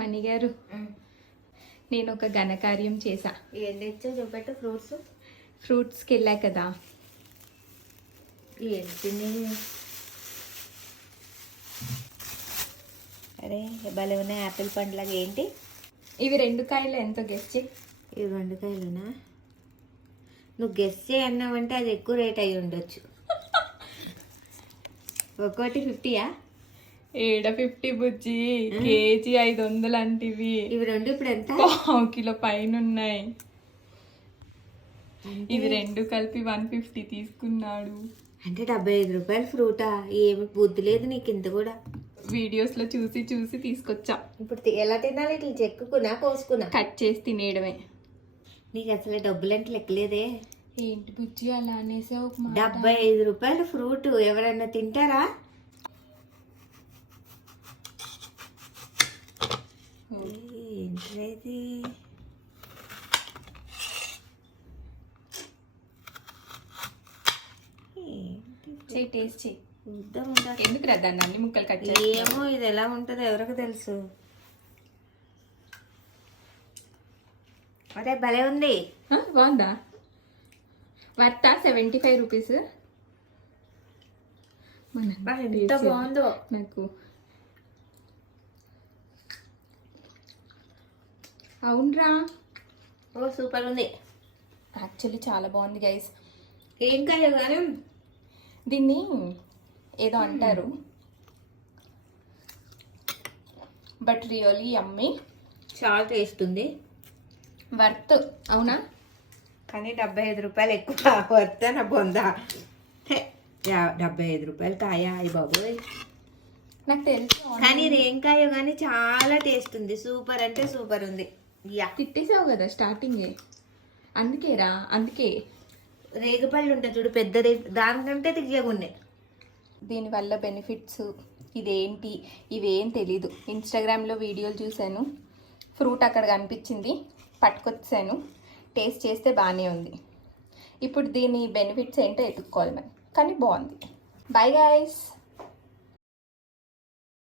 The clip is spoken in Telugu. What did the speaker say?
మణి గారు, నేను ఒక ఘనకార్యం చేశా. ఏం తెచ్చా చూపెట్టు. ఫ్రూట్స్కి వెళ్ళా కదా. ఏంటి? అరే భలే ఉన్నాయి యాపిల్ పండ్లాగా. ఏంటి ఇవి 2 కాయలు ఎంతో గెస్ చేయి. ఇవి 2 కాయలునా? నువ్వు గెస్ చేయన్నావంటే అది ఎక్కువ రేట్ అయి ఉండొచ్చు. ఒక్కోటి 50యా? ఏడ 50 బుజ్జి, కేజీ 500 అంటివి. ఇవి 2 ఇప్పుడు ఎంత? 1 కిలో పైన ఉన్నాయి. ఇవి 2 కలిపి 150 తీసుకున్నాడు. అంటే 75 రూపాయలు ఫ్రూటా? ఏమి బుద్ధి లేదు నీకు ఇంత కూడా. వీడియోస్ లో చూసి చూసి తీసుకొచ్చా. ఇప్పుడు ఎలా తినాలి? ఇట్లా చెక్కుకున్నా కోసుకున్నా కట్ చేసి తినేయడమే. నీకు అసలు డబ్బులు అంటే లెక్కలేదే. ఏంటి బుజ్జి అలా అనేసే? ఒక 75 రూపాయలు ఫ్రూట్ ఎవరన్నా తింటారా? ఏంటి టేస్ట్ చేయి. చూద్దాం. ఎందుకు రా దాన్ని అన్ని ముక్కలు కట్ చేసి? ఏమో ఇది ఎలా ఉంటుందో ఎవరికి తెలుసు. అదే భలే ఉంది. బాగుందా? వర్త 75 రూపీస్. ఎంత బాగుందో. నాకు అవునరా. ఓ సూపర్ ఉంది. యాక్చువల్లీ చాలా బాగుంది గైస్. ఏం కాయో కానీ దీన్ని ఏదో అంటారు, బట్ రియల్లీ యమ్మీ. చాలా టేస్ట్ ఉంది. వర్త్. అవునా? కానీ 75 రూపాయలు ఎక్కువ. వర్త్ నా బొందా. 75 రూపాయలు కాయ. అయ్యి బాబోయ్, నాకు తెలుసు. కానీ ఇది ఏం కాయో కానీ చాలా టేస్ట్ ఉంది. సూపర్ అంటే సూపర్ ఉంది. తిట్టేసావు కదా స్టార్టింగే, అందుకేరా. అందుకే రేగుపళ్ళు ఉంటాయి చూడు, పెద్దది, దానికంటే తియ్యగా ఉన్నాయి. దీనివల్ల బెనిఫిట్స్ ఇదేంటి ఇవేం తెలీదు. ఇన్స్టాగ్రామ్లో వీడియోలు చూశాను, ఫ్రూట్ అక్కడ కనిపించింది, పట్టుకొచ్చాను. టేస్ట్ చేస్తే బాగానే ఉంది. ఇప్పుడు దీని బెనిఫిట్స్ ఏంటో ఎత్తుక్కోవాలి మనం. కానీ బాగుంది. Bye guys.